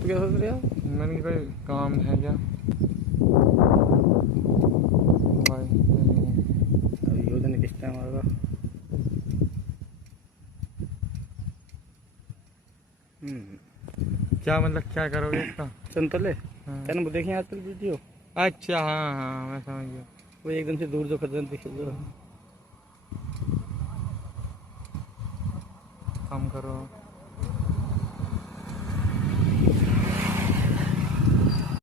तो क्या सोच रहे हो? मैंने कहा कोई काम है क्या भाई? अभी यो नहीं किस टाइम आएगा। क्या मतलब क्या करोगे इसका? संतोले हाँ। क्या ना देखें आजकल वीडियो। अच्छा हाँ हाँ मैं समझ गया। वो एकदम से दूर जो खतरन दिखे जो। काम करो।